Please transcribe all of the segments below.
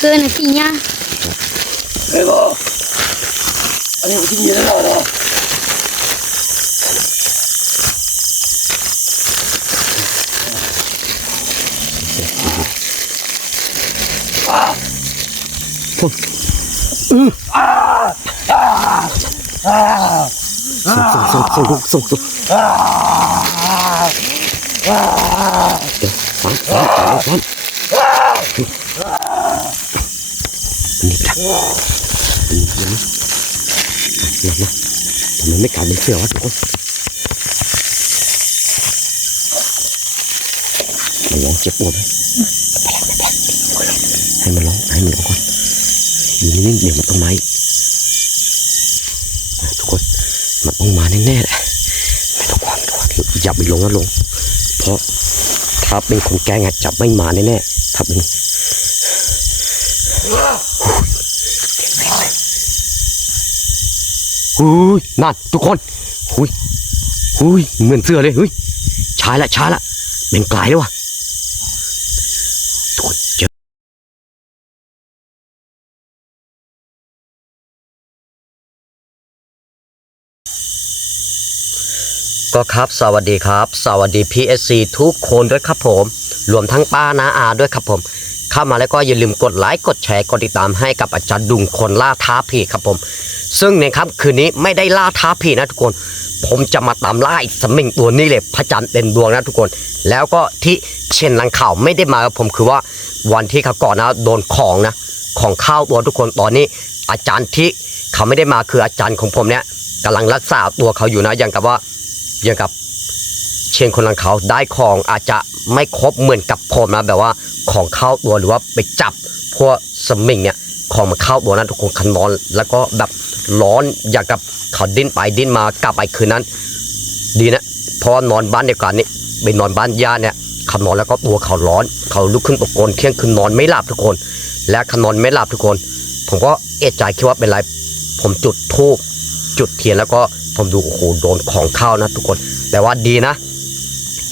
cơ là chị nha Ê bò Anh em hiểu cái gì thế nào đó Ừ. À, à, à, xong xong xong xong xong xong xong xong xong มันไม่กลายเป็นเสือวะทุกคนมันร้องเจ็บปวดไหมให้มันร้องให้มันร้องก่อนอยู่นิ่งๆเดี๋ยวมันต้องมาอีกทุกคนมันต้องมาแน่ๆแหละไม่ต้องกลัวไม่ต้องกลัวอย่าไปลงนะลง เพราะถ้าเป็นคนแกงอะจับไม่มาแน่ๆถ้าเป็น อุ้ยนั่นทุกคนอุ้ยอุ้ยเหมือนเสือเลยอุ้ยช้าละช้าละเป็นกลายแล้ววะทุกคนเจอก็ครับสวัสดีครับ สวัสดี PSC ทุกคนด้วยครับผม รวมทั้งป้านาอาด้วยครับผม เข้ามาแล้วก็อย่าลืมกดไลค์กดแชร์กดติดตามให้กับอาจารย์ดุงคนล่าท้าผีครับผม ซึ่งในค่ำคืนนี้ไม่ได้ล่าท้าผีนะทุกคน ผมจะมาตามล่าไอ้สมิงตัวนี้เลยพระจันทร์เต็มดวงนะทุกคน แล้วก็ที่เช่นลังข่าวไม่ได้มากับผมคือว่าวันที่เขาก่อนนะโดนของนะของข้าวตัวทุกคนตอนนี้ อาจารย์ที่เขาไม่ได้มาคืออาจารย์ของผมเนี่ยกำลังรักษาตัวเขาอยู่นะอย่างกับว่าอย่างกับ เช่นคนลังเขาได้ของอาจจะไม่ครบเหมือนกับผมนะแบบว่าของเข้าตัวหรือว่าไปจับพวกสมิงเนี่ยของมันเข้าตัวนะทุกคนคันนอน แล้วก็แบบร้อนอยางกับเขาดิ้นไปดิ้นมากลับไปคืนนั้น ดีนะเพราะนอนบ้านเดียวกันนี่ไปนอนบ้านญาติเนี่ยเขานอนแล้วก็ตัวเขาร้อน เขาลุกขึ้นตะโกนเที่ยงคืนนอนไม่หลับทุกคน และเขานอนไม่หลับทุกคน ผมก็เอะใจคิดว่าเป็นไรผมจุดธูปจุดเทียนแล้วก็ผมดูโอ้โหโดนของเข้านะทุกคน แต่ว่าดีนะ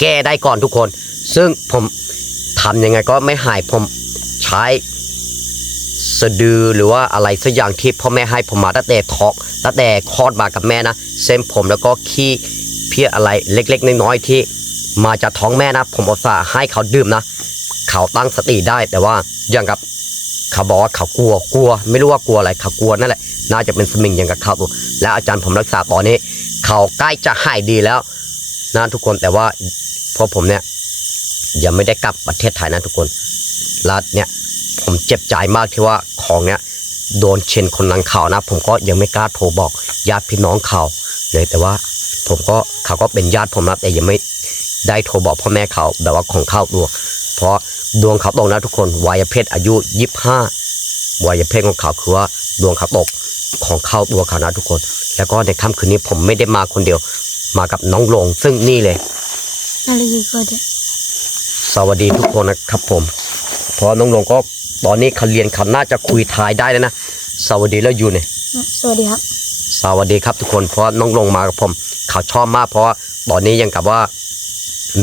แก้ได้ก่อนทุกคน ซึ่งผมทำยังไงก็ไม่หายผมใช้สะดือหรือว่าอะไรสักอย่างที่พ่อแม่ให้ผมมาตั้งแต่ท้องตั้งแต่คลอดมากับแม่นะ เส้นผมแล้วก็ขี้เพี้ยอะไรเล็ก ๆ น้อยๆที่มาจากท้องแม่นะ ผมอุตส่าห์ให้เขาดื่มนะ เขาตั้งสติได้แต่ว่าอย่างกับเขาบอกว่าเขากลัวกลัว ไม่รู้ว่ากลัวอะไรเขากลัวนั่นแหละน่าจะเป็นสมิงอย่างกับเขาตัวแล้วอาจารย์ผมรักษาตอนนี้ เขาใกล้จะหายดีแล้วนะทุกคนแต่ว่า พอผมเนี่ยยังไม่ได้กลับประเทศไทยนะทุกคนแล้วเนี่ยผมเจ็บใจมากที่ว่าของเนี่ยโดนเชนคนลังข่าวนะ ผมก็ยังไม่กล้าโทรบอกญาติพี่น้องเขาเลยแต่ว่าผมก็เขาก็เป็นญาติผมนะแต่ยังไม่ได้โทรบอกพ่อแม่เขาแบบว่าของเข้าตัวเพราะดวงเขาตกนะทุกคนวัยเพศอายุยี่ห้าวัยเพศของเขาคือว่าดวงเขาตกของเข้าตัวเขานะทุกคน แล้วก็ในค่ำคืนนี้ผมไม่ได้มาคนเดียวมากับน้องลงซึ่งนี่เลย สวัสดีทุกคนนะครับผมเพราะน้องลงก็ตอนนี้เขาเรียนเขาน่าจะคุยทายได้แล้วนะ สวัสดีแล้วอยู่เนี่ย สวัสดีครับ สวัสดีครับทุกคน เพราะน้องลงมากับผม เขาชอบมากเพราะว่าตอนนี้ยังกับว่า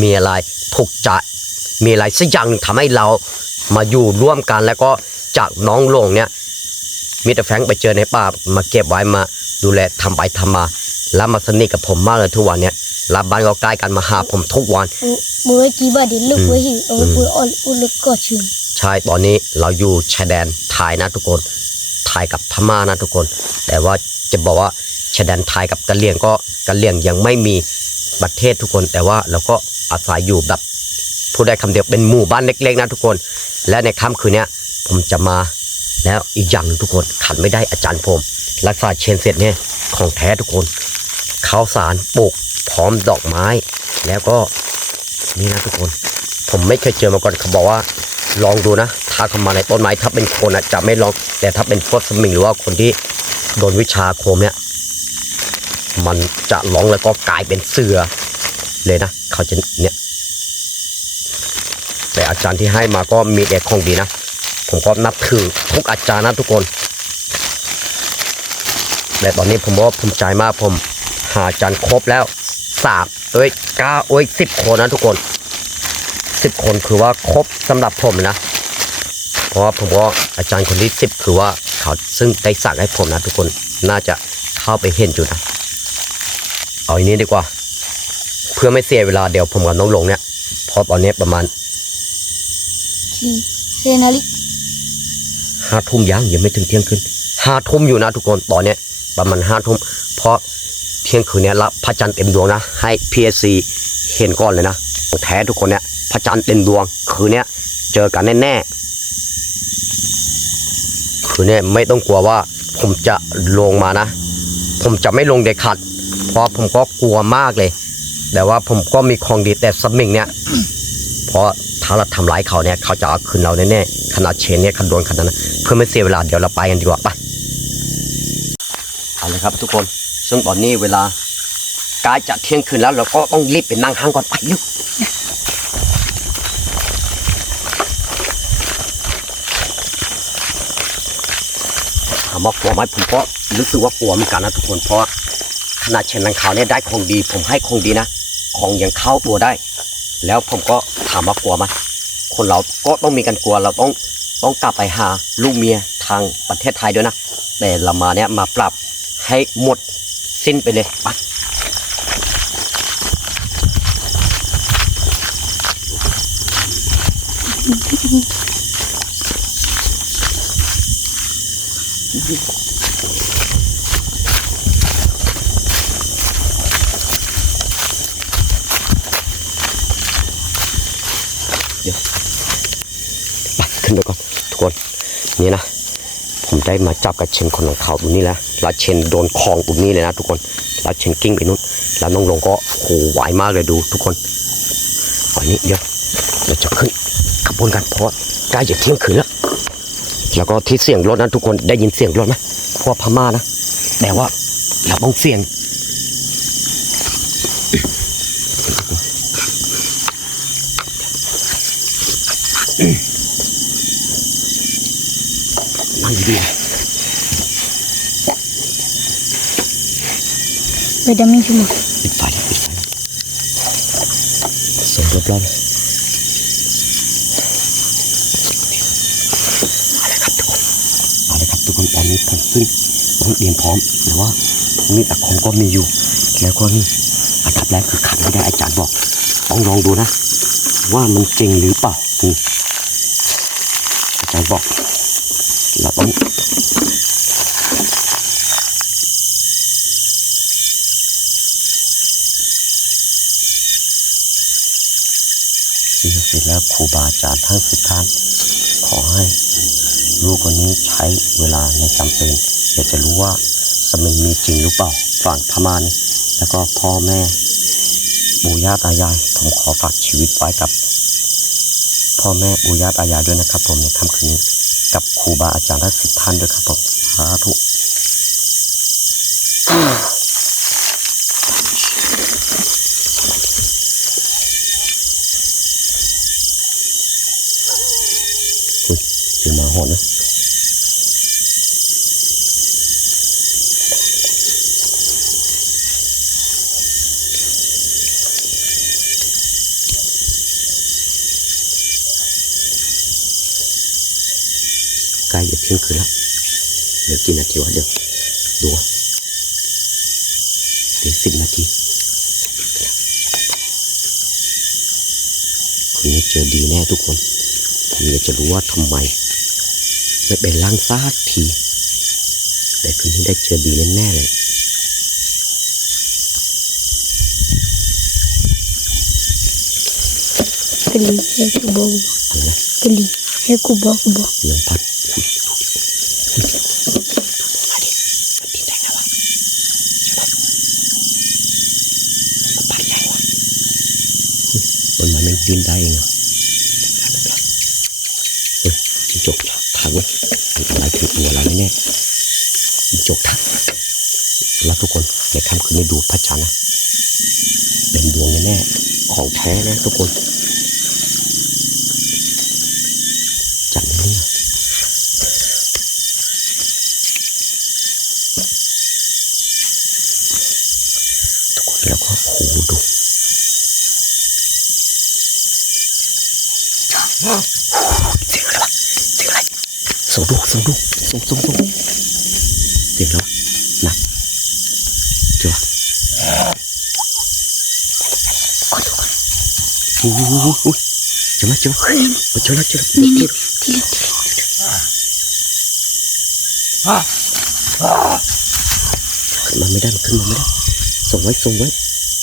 มีอะไรถูกใจมีอะไรสักอย่างหนึ่งทำให้เรามาอยู่ร่วมกันแล้วก็จากน้องลงเนี่ยมิสเตอร์แฟรงค์ไปเจอในป่ามาเก็บไว้มาดูแลทำไปทำมา แล้วมาสนิทกับผมมากเลยทุกวันเนี่ยรับบ้านก็ใกล้กันมาหาผมทุกวัน bố ấy ký bà đến lúc với hình ông với ổn u lực cỏ trường ใช่ตอนนี้เราอยู่ชายแดนไทยนะทุกคนไทยกับพม่านะทุกคน แต่ว่าจะบอกว่าชายแดนไทยกับกะเหรี่ยงก็กะเหรี่ยงยังไม่มีประเทศทุกคน แต่ว่าเราก็อาศัยอยู่แบบพูดได้คำเดียวเป็นหมู่บ้านเล็กๆนะทุกคน และในค่ำคืนเนี้ยผมจะมาแล้วอีกอย่างหนึ่งทุกคนขัดไม่ได้อาจารย์ผมรักษาเชนเสร็จเนี่ยของแท้ทุกคน ข้าวสารปลูกพร้อมดอกไม้ แล้วก็นี่นะทุกคน ผมไม่เคยเจอมาก่อนเขาบอกว่า ลองดูนะ ถ้าเข้ามาในต้นไม้ถ้าเป็นคนอะจะไม่ลอง แต่ถ้าเป็นพวกสมิงหรือว่าคนที่โดนวิชาโคมเนี่ยมันจะร้องแล้วก็กลายเป็นเสือเลยนะ เขาจะเนี่ยแต่อาจารย์ที่ให้มาก็มีแต่ของดีนะ ผมก็นับถือทุกอาจารย์นะทุกคน แต่ตอนนี้ผมบอกว่าภูมิใจมากผม หาอาจารย์ครบแล้วสามเอ้ยเก้าเอ้ยสิบคนนะทุกคนสิบคนคือว่าครบสำหรับผมนะผราะว่าผมว่าอาจารย์คนที่สิบคือว่าเขาซึ่งได้สั่งให้ผมนะทุกคนน่าจะเข้าไปเห็นอยู่นะเอาอย่างนี้ดีกว่า เพื่อไม่เสียเวลาเดี๋ยวผมกับน้องหลงเนี่ยเพราะตอนนี้ประมาณที่เซนาลิกห้าทุ่มยังยังไม่ถึงเที่ยงคืนห้าทุ่มอยู่นะทุกคนตอนเนี้ยประมาณห้าทุ่มเพราะ เที่ยงคืนเนี้ยละพระจันทร์เต็มดวงนะ ให้ PSC เห็นก่อนเลยนะแท้ทุกคนเนี่ยพระจันทร์เต็มดวง คืนเนี้ยเจอกันแน่ๆคืนเนี้ยไม่ต้องกลัวว่าผมจะลงมานะ ผมจะไม่ลงเด็ดขาดเพราะผมก็กลัวมากเลย แต่ว่าผมก็มีของดีแต่สมิงเนี่ยเพราะถ้าเราทำร้ายเขาเนี่ยเขาจะเอาคืนเราแน่ๆขนาดเชนเนี่ยขันโดนขนาดนั้นเพื่อไม่เสียเวลาเดี๋ยวเราไปกันดีกว่าไปเอาเลยครับทุกคน ซึ่งตอนนี้เวลาใกล้จะเที่ยงคืนแล้วเราก็ต้องรีบไปนั่งห้างก่อนไปลูกถามว่ากลัวไหมผมก็รู้สึกว่ากลัวเหมือนกันนะทุกคนเพราะขนาดเชนนังขาวเนี่ยได้ของดี ผมให้ของดีนะของยังเข้าตัวได้ แล้วผมก็ถามว่ากลัวไหมคนเราก็ต้องมีกันกลัวเราต้องต้องกลับไปหาลูกเมียทางประเทศไทยด้วยนะแต่เรามาเนี่ยมาปรับให้หมด สิ้นไปเลยไปไปขึ้นไปก่อนทุกคนนี่นะ ผมได้มาจับกับเชนคนของเขาตรงนี้แล้วแล้วเชนโดนคลองตรงนี้เลยนะทุกคนแล้วเชนกิ้งไปนู้นแล้วน้องลงก็โหไหวมากเลยดูทุกคนวันนี้เดี๋ยวเราจะขึ้นขบวนกันเพราะใกล้จะเที่ยงคืนแล้วแล้วก็ที่เสียงรถนะทุกคนได้ยินเสียงรถไหมพวกพม่านะแต่ว่าเราต้องเสียง นั่งดีไปดำมินชั่วโมงๆปิดไฟเลยปิดไฟเลยเสียงรอบๆเลยเอาเลยครับทุกคนเอาเลยครับทุกคนตอนนี้ผมซึ่งต้องเตรียมพร้อมแต่ว่ามีดอาคมก็มีอยู่ แล้วก็นี่อันดับแรกคือขัดไม่ได้อาจารย์บอก ต้องลองดูนะ ว่ามันจริงหรือเปล่านี่อาจารย์บอก เราต้องเสียเสร็จแล้วครูบาอาจารย์ทั้งสิบท่าน ขอให้ลูกคนนี้ใช้เวลาในจำเป็นอยากจะรู้ว่าสมิงมีจริงหรือเปล่าฝั่งพม่านี่แล้วก็พ่อแม่ปู่ย่าตายาย ผมขอฝากชีวิตไว้กับ พ่อแม่ปู่ย่าตายายด้วยนะครับ ผมในค่ำคืนนี้ กับครูบาอาจารย์ทั้งสิบท่านด้วยครับผมสาธุเสียงหมาหอนนะใกล้จะ เที่ยงคืนแล้วเหลือกี่นาทีวะเดี๋ยวดูวะเหลือสิบนาทีคืนนี้เจอดีแน่ทุกคนผมอยากจะรู้ว่าทำไม ไม่เป็นร่างซากที แต่คืนนี้ได้เจอดีแน่ๆเลยกะลีให้กูบอกอะไรนะกะลีให้กูบอกกูบอกลมพัดอุ๊ยอุ๊ยมาดิมันบินได้ไงวะใช่ไหมมันพัดแรงวะอุ๊ย มันมาไม่บินได้เองเหรอเฮ้ยจิ้งจกทักไว้อะไรถึงตัวเรแน่จิ้งจกทักแล้วทุกคนในค่ำคืนนี้ดูพระจันทร์นะ เป็นดวงแน่ของแท้นะทุกคน xuống xuống xuống xuống xuống xuống. Xuống tuyệt lắm nào. Chưa? Ui ui ui ui chấm mắt chấm mắt chấm mắt chấm mắt đi lên đi lên à. À. À. cẩn mà mới đang cẩn mà mới đang sống quách sống quách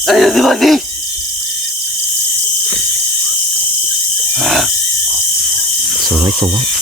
đây là gì vậy đi sống quách sống quách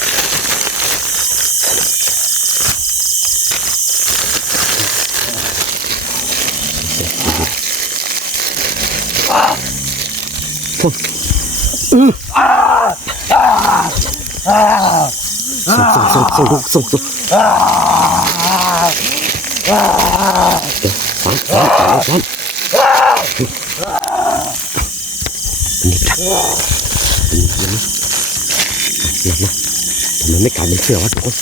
ส่งส่งส่งส่งลูกส่งส่งเดี๋ยวสามสามสามสามอันนี้จ้ะอันนี้อันนี้นะนะทำไมไม่กลายเป็นเสือวะทุกคน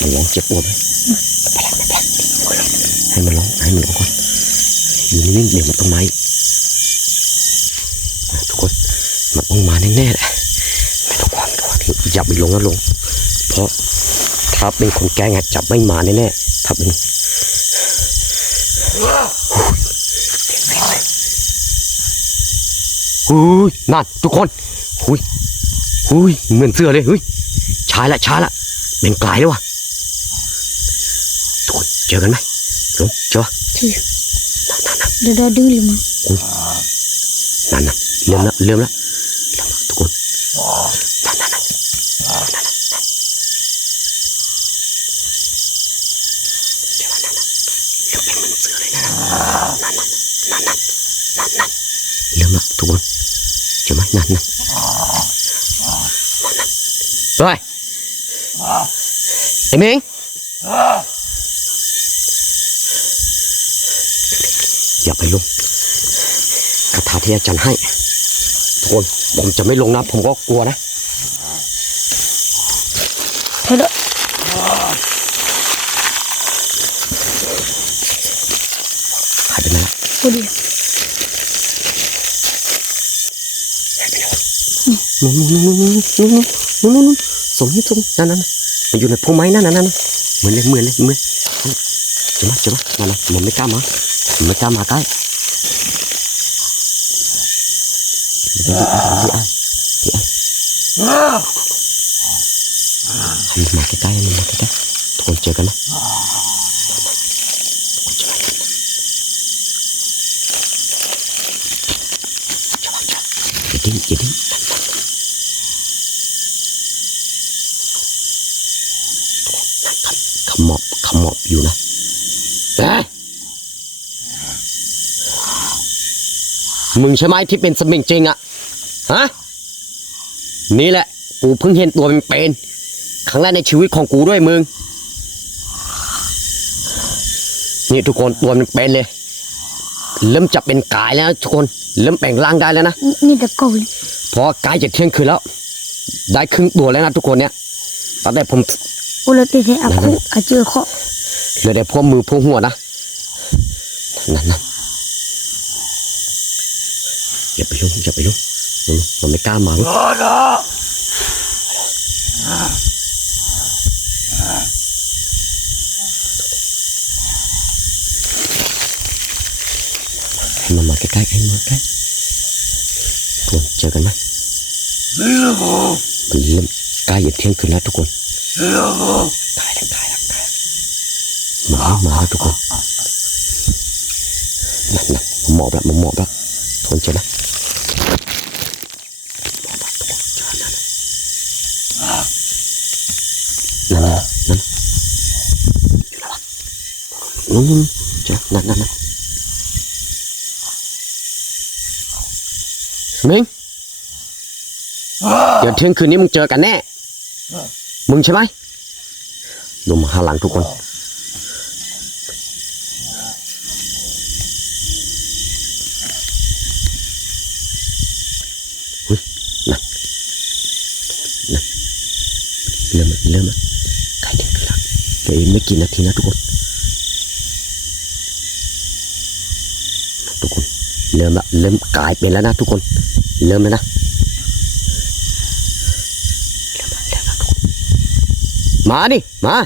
มันร้องเจ็บปวดไหมให้มันร้องให้มันร้องก่อนอยู่นิ่งๆเดี๋ยวมันต้องมาอีกอะทุกคน มันต้องมาแน่ๆแหละไม่ต้องกลัวไม่ต้องกลัวอย่าไปลงนะลง เพราะถ้าเป็นคนแกล้งอะจับไม่มาแน่ๆถ้าเป็นหุยนั่นทุกคนหุยหุยเหมือนเสื้อเลยหุยช้าละช้าละเป็นกลายแล้ววะทุกคนเจอกันไหมลงเจอปะทีนั่นนั่นเดี๋ยวเราดึงเลยมั้งนั่นนั่นเริ่มแล้วเริ่มแล้วเริ่มแล้วทุกค นั่นนั่นนั่นนั่นนั่นๆเดี๋ยวนั่นนั่นเริ่มเป็นมือนเสือเลยนะนั่นนั่นนั่นนั่นนั่นนั่นเริ่มล้วทุกคนเจอไหมนั่นนั่นนั่นนั่นเฮ้ยไอ้เม้งอย่าไปลงคาถาที่อาจารย์ให้ ทุกคนผมจะไม่ลงนะผมก็กลัวนะเฮ้ยหายไปไหนละพอดีหายไปไหนละนู่นนู่นนู่นนู่นนู่นนู่นนู่นสมนี่สมนั่นนั่นมันอยู่ในพงไม้นั่นนั่นนั่นเหมือนเลยเหมือนเลยเหมือนจะมาจะมานั่นนั่นมันไม่กล้ามาไม่กล้ามาใกล้ เดี๋ยวเดี๋ยวเดี๋ยวเดี๋ยวให้มันมาใกล้ๆมันมาใกล้ๆทุกคนเจอกันไหมทุกคนเจอกันเจะมาเจะอย่าดิ้นอย่าดิ้นนั่นครับขมอบขมอบอยู่นะเอ๊ะมึงใช่ไหมที่เป็นสมิงจริงอะ ฮะนี่แหละ กูเพิ่งเห็นตัวเป็นเป็นๆครั้งแรกในชีวิตของกูด้วยมึง นี่ทุกคนตัวมันเป็นเลย เริ่มจะเป็นกายแล้วนะทุกคนเริ่มแปลงร่างได้แล้วนะนี่นี่ตะโกนเพราะใกล้จะเที่ยงคืนแล้ว ได้ครึ่งตัวแล้วนะทุกคนเนี่ยตั้งแต่ผมอุลติเทอาคุอาเจอเคาะเหลือแต่พวกมือพวกหัวนะนั่นนั่นอย่าไปยุ่งอย่าไปยุ่ง มันไม่กล้ามั้ยให้มันมาใกล้ๆให้มันมาใกล้ทุกคนเจอกันไหมมันเริ่มใกล้เหยียบเที่ยงคืนแล้วทุกคนตายแล้ตายแล้วตายแล้วมามาทุกคนนั่นนั่นมัหมอบแล้วมันหมอบแล้วทนเจอนะ นู่นนู่นเจอนั่นนั่นนั่นมิงเดี๋ยวเที่ยงคืนนี้มึงเจอกันแน่ มึงใช่ไหมลมหาหลังทุกคนอุ้ยนั่นนั่นเริ่มแล้วเริ่มแล้วใกล้ถึงแล้วเดี๋ยวอีกไม่กี่นาทีนะทุกคน ทุกคน เริ่มละเริ่มกลายเป็นแล้วนะทุกคน เริ่มแล้วนะมาดิมา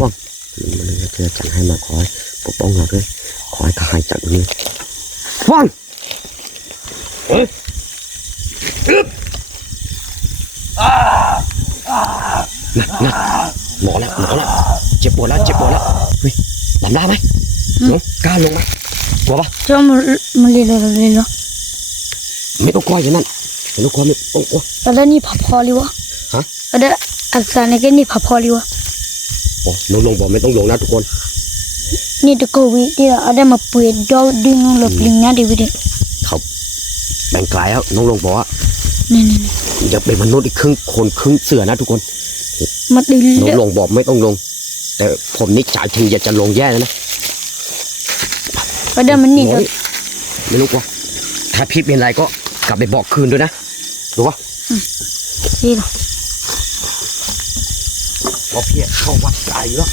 ว่างมันเลยเจอจันให้มาคอยปกป้องเราด้วยขอให้ข้าหายจากตรงนี้ว่างเฮ้ย อึ๊บอ่าอ่านั่นนั่นหมอแล้วหมอแล้วเจ็บปวดแล้วเจ็บปวดแล้วเฮ้ยลำได้ไหมลงกล้าลงไหมกลัวปะจะมันมันเลยเลยเลยเลยไม่ต้องกลัวอย่างนั้นไม่ต้องกลัวไม่ต้องกลัวแล้วนี่ผับพอลิวะฮะแล้วอักษรในกันนี่ผับพอลิวะโอ้น้องลงบอกไม่ต้องลงนะทุกคน นี่ตะโกวิที่เราได้มาเปิดดอกดึงลงหลบลิงนะดิวิดเขาแบ่งกลายแล้วน้องลงบอกว่า นี่นี่นี่จะเป็นมนุษย์อีกครึ่งคนครึ่งเสือนะทุกคนมาดึงน้องลงบอกไม่ต้องลง แต่ผมนี่จ่ายถึงอยากจะลงแย่แล้วนะแล้วได้มันนี่หมอเราไม่รู้ว่าถ้าพี่เป็นอะไรก็กลับไปบอกคืนด้วยนะรู้ปะดีหรอเพราะพี่เข้าวัดไกลแล้ว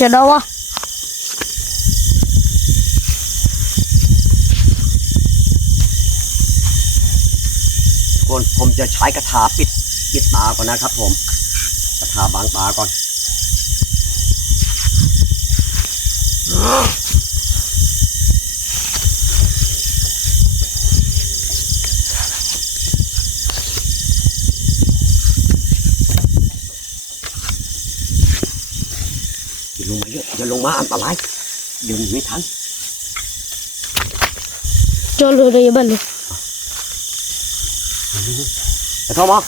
จะได้วะคนผมจะใช้กระถาปิดปิดตาก่อนนะครับผมกระถาบางตาก่อน อย่าลงมาเย อะอย่าลงมาอันตรายเดี๋ยวหนีไม่ทันจะเลยเลยบ้านเลยไปเข้ามา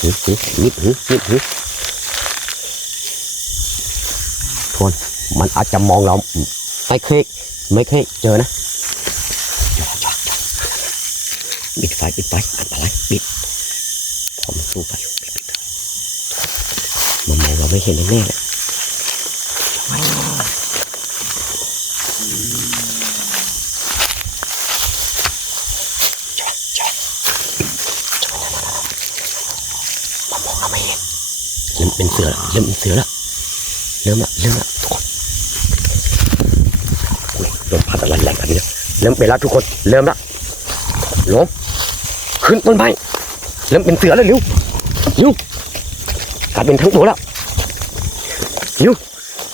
หืมหืมนิดหืมนิดหืมทวนมันอาจจะมองเราไม่เคยไม่เคยเจอนะจอจอจอ ปิดไฟปิดไฟอันตรายปิดพอมันสู้ไปอยู่ปิดปิดปิดมันมองเราไม่เห็นแน่เลยมองเราไม่เห็นเริ่มเป็นเสือแล้วเริ่มเป็นเสือแล้วเริ่มละเริ่มละทุกคนลมพัดอะไรแรงแบบนี้เริ่มเป็นแล้วทุกคนเริ่มละลง ขึ้นต้นไม้เริ่มเป็นเสือแล้วเร็วเร็วกลายเป็นทั้งตัวแล้วเร็ว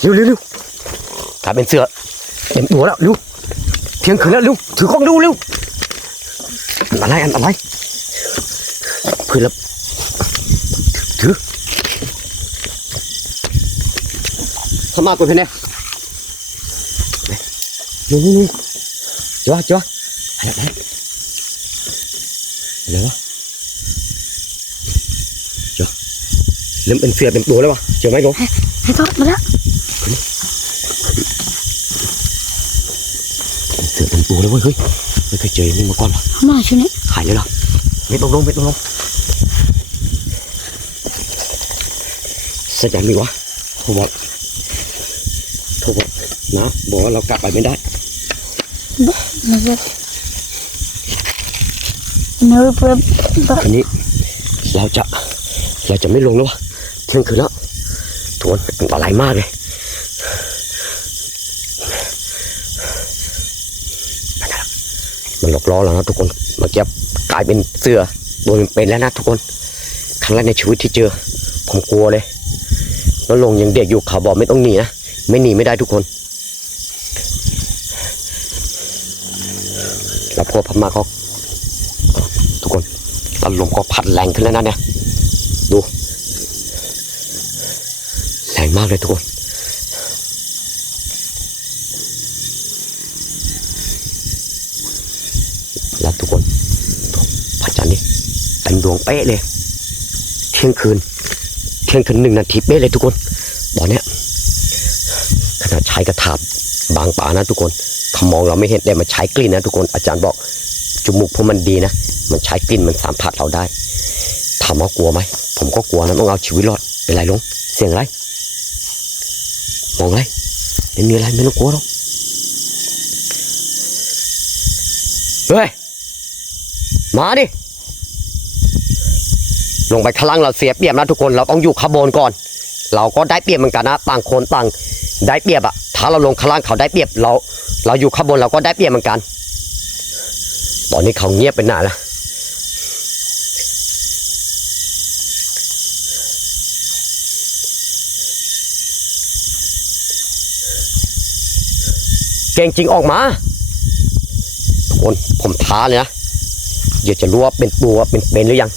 เร็วเร็วเร็วกลายเป็นเสือเต็มตัวแล้วเร็วเที่ยงคืนแล้วเร็วถือกล้องดูเร็วอันตรอันตรายเพื่อนละถือเข้ามากกว่าเพนเนี่ยนู่นนู่นี่จ้าจ้าอะไร อะไรอะไรวะจ้าเริ่มเป็นเสือเป็นตัวแล้ววะเจอไหมโกให้ทอดมาแล้วเป็นเสือเป็นตัวแล้วเว้ยเฮ้ยไม่เคยเจออย่างนี้มาก่อนหรอมาชุนี่หายเลยเหรอไม่ต้องลงไม่ต้องลงสัญญาณมีวะโทรบอกโทรบอกนะบอกว่าเรากลับไปไม่ได้มา เลยเนื้อเปรี้ยวคืนนี้เราจะเราจะไม่ลงแล้ววะเที่ยงคืนแล้วทวนอันตรายมากเลยมันหลอกล้อเรานะทุกคนเมื่อกี้กลายเป็นเสือตัวเป็นแล้วนะทุกคนครั้งแรกในชีวิตที่เจอ ผมกลัวเลยแล้วลงยังเด็กอยู่เขาบอกไม่ต้องหนีนะไม่หนีไม่ได้ทุกคนแล้วกพม่าเขาทุกคนแลมก็พัดแรงขึ้นแล้วนะเนี่ย ดู แรงมากเลยทุกคนแล้วทุกคนพระจันทร์นี่เต็มดวงเป๊ะเลย เที่ยงคืน เที่ยงคืนหนึ่งนาทีเป๊ะเลยทุกคน ตอนเนี้ยขนาดใช้กระถาบบางป่านะทุกคนเขามองเราไม่เห็นแต่มันใช้กลิ่นนะทุกคนอาจารย์บอกจมูกพวกมันดีนะ มันใช้กลิ่นมันสัมผัสเราได้ถามว่ากลัวไหมผมก็กลัวนะต้องเอาชีวิตรอดเป็นไรลุงเสียงอะไรมองไรไม่มีอะไรไม่ต้องกลัวหรอกเฮ้ยมาดิลงไปข้างล่างเราเสียเปรียบนะทุกคนเราต้องอยู่ข้างบนก่อน เราก็ได้เปรียบเหมือนกันนะต่างคนต่างได้เปรียบอะถ้าเราลงข้างล่างเขาได้เปรียบเรา เราอยู่ข้างบนเราก็ได้เปรียบเหมือนกัน ตอนนี้เขาเงียบไปนานแล้ว เก่งจริงออกมาทุกคนผมท้าเลยนะอยากจะรู้ว่าเป็นตัวเป็นเป็นหรือยัง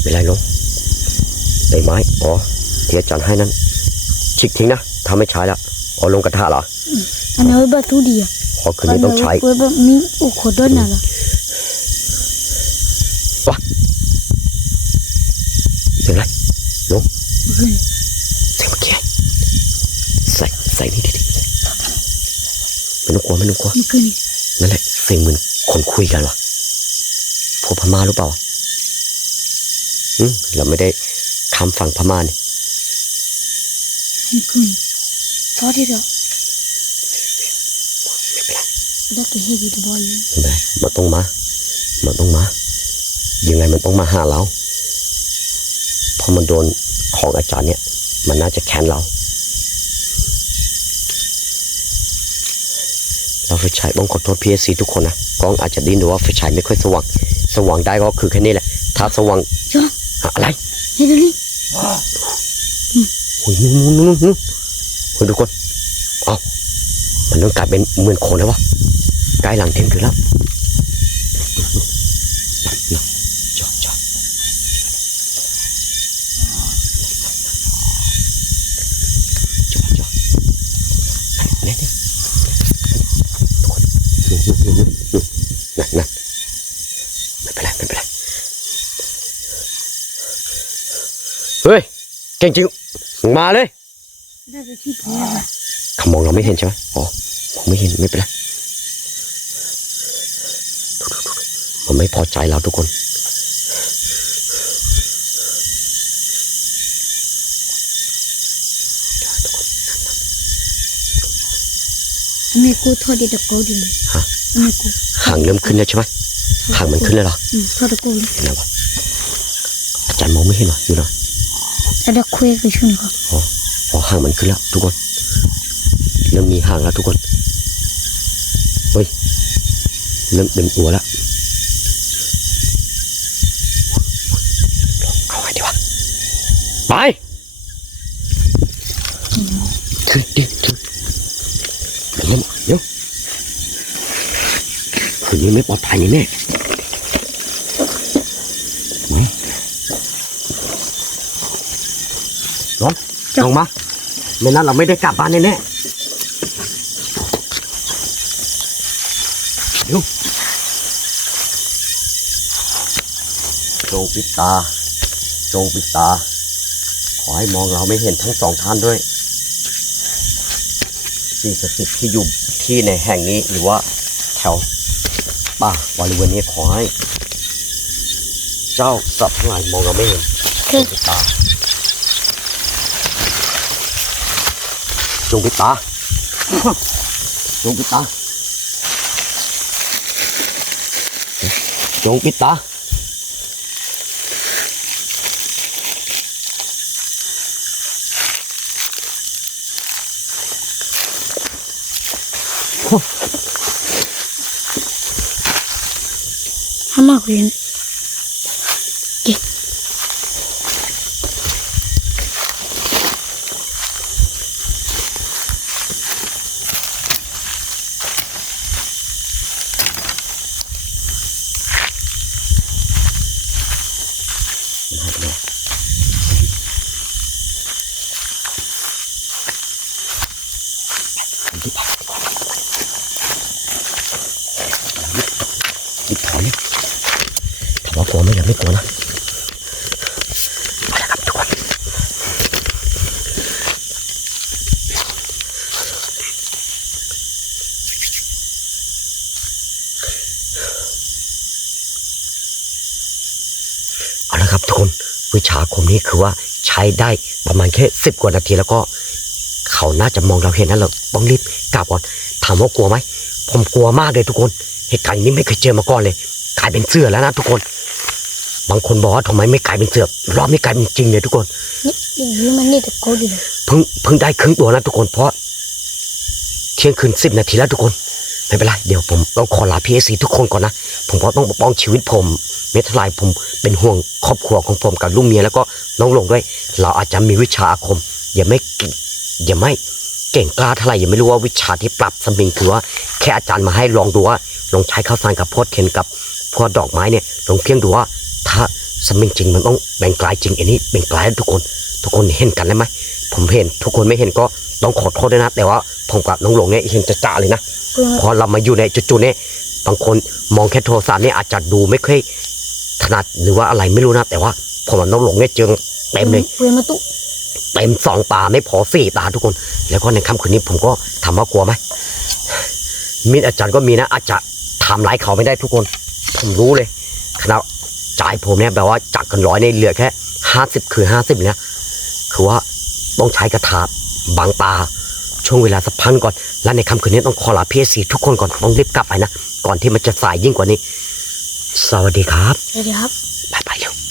เป็นไรลงใบไม้อ๋อที่อาจารย์ให้นั้นชิกทิ้งนะถ้าไม่ใช้ละอ๋อลงกระทะเหรอ Ana we ba tu dia. อ๋อคืนนี้ต้องใช้ we ba mi u ko do na la. เสียงอะไรลง Bugün. เสียงเมื่อกี้ใส่ใส่นี่ดิ ไม่ต้องกลัวไม่ต้องกลัว Bugün. นั่นแหละเสียงเหมือนคนคุยกันวะพวกพม่าหรือเปล่าอืมเราไม่ได้คำฝั่งพม่านี่ Bugün. Sorry da. ไม่เป็นไร Da ke heavy the boy. ไม่เป็นไรมันต้องมามันต้องมา ยังไงมันต้องมาหาเราเพราะมันโดนของอาจารย์เนี่ย มันน่าจะแค้นเรา เรา ไฟฉายต้องขอโทษพีเอซีทุกคนนะกล้องอาจจะดิ้นหรือว่าไฟฉายไม่ค่อยสว่าง สว่างได้ก็คือแค่นี้แหละ ถ้าสว่าง Ja. อะอะไร Hey Lily. โอ้ยนู่นนู่นนู่นนู่นโอ้ยทุกคนเอามันต้องกลายเป็นเหมือนคนแล้ววะใกล้หลังเที่ยงคืนแล้วนั่นนั่นจอดจอดจอดจอดนั่นนี่นี่ทุกคนนู่นนู่นนู่นนู่นนั่นนั่นไม่เป็นไรไม่เป็นไร เฮ้ย เก่งจริงมึงมาเลย Da ke ti po ya. เขามองเราไม่เห็นใช่ไหมอ๋อมองไม่เห็นไม่เป็นไรดูดูดูดูมันไม่พอใจเราทุกคน Ame ko tho di da ko di. ฮะ Ame ko. ห่างเริ่มขึ้นแล้วใช่ไหมห่างมันขึ้นแล้วเหรอ Hmm, tho da ko. เห็นไหมวะอาจารย์มองไม่เห็นเหรออยู่ นะ Ada kue ke shun ko. อ๋ออ๋อห่างมันขึ้นแล้วทุกคนเริ่มมีห่างแล้วทุกคนเฮ้ยเริ่มเต็มตัวแล้วเอาไงดีวะไปขึ้นดิขึ้นเดี๋ยวเดี๋ยวคืนนี้ไม่ปลอดภัยแน่ๆมาร้อน ลงมาไม่นั้นเราไม่ได้กลับบ้านแน่ๆเดี๋ยวจงปิดตา จงปิดตา ขอให้มองเราไม่เห็นทั้งสองท่านด้วยสิ่งศักดิ์สิทธิ์ที่อยู่ที่ในแห่งนี้หรือว่าแถวป่าบริเวณนี้ขอให้ เจ้าสัตว์ทั้งหลายมองเราไม่เห็นจงปิดตา จงปิดตาจงปิดตาจงปิดตา Ama ko yun. Okay. รีบถอยเลยถามว่ากลัวไหมยังไม่กลัวนะไปแล้วครับทุกคนเอาละครับทุก คนวิชาอาคมนี้คือว่าใช้ได้ประมาณแค่สิบกว่านาทีแล้วก็ เขาน่าจะมองเราเห็นนะเราต้องรีบกลับก่อนถามว่ากลัวไหมผมกลัวมากเลยทุกคนเหตุการณ์อย่างนี้ไม่เคยเจอมาก่อนเลยกลายเป็นเสือแล้วนะทุกคน บางคนบอกว่าทำไมไม่กลายเป็นเสือรอบนี้กลายเป็นจริงเลยทุกคนนี่นี่มันนี่ตะโกนอยู่เลยเพิ่งเพิ่งได้ครึ่งตัวนะทุกคนเพราะ เที่ยงคืนสิบนาทีแล้วทุกคนไม่เป็นไรเดี๋ยวผมต้องขอลาพีเอซีทุกคนก่อนนะผมก็ต้องปกป้องชีวิตผม เมทลายผมเป็นห่วงครอบครัวของผมกับลูกเมียแล้วก็น้องหลงด้วย เราอาจจะมีวิชาอาคม อย่าไม่อย่าไม่เก่งกล้าเท่าไหร่อย่าไม่รู้ว่าวิชาที่ปรับสมิงคือว่าแค่อาจารย์มาให้ลองดูว่าลองใช้ข้าวสารกับโพดเข็นกับพวกดอกไม้เนี่ยลองเพียงดูว่าถ้าสมิงจริงมันต้องแบ่งกลายจริงอันนี้แบ่งกลายทุกคน ทุกคนเห็นกันได้ไหมผมเห็นทุกคนไม่เห็นก็ต้องขอโทษด้วยนะ แต่ว่าผมกับน้องหลงเนี่ยเห็นจะจ่าเลยนะพอเรามาอยู่ในจุดๆเนี้บางคนมองแค่โทรศัพท์เนี่ยอาจจะดูไม่ค่อย ถนัดหรือว่าอะไรไม่รู้นะ แต่ว่าผมกับน้องหลงเนี่ยเจอเต็มเลยเพื่อมาตุเต็มสองตาไม่พอสี่ตาทุกคน แล้วก็ในค่ำคืนนี้ผมก็ถามว่ากลัวไหมมีดอาจารย์ก็มีนะอาจจะทำร้ายเขาไม่ได้ทุกคน ผมรู้เลยขณะจ่ายผมเนี่ยแบบว่าจากกันร้อยเนี่ยเหลือแค่ห้าสิบคือห้าสิบเนี่ยคือว่าต้องใช้กระถาบางตาช่วงเวลาสักพักก่อน และในค่ำคืนนี้ต้องขอลาพีเอซีทุกคนก่อนต้องรีบกลับไปนะ ก่อนที่มันจะสายยิ่งกว่านี้ สวัสดีครับเดี๋ยวครับ ไปไปๆเร็ว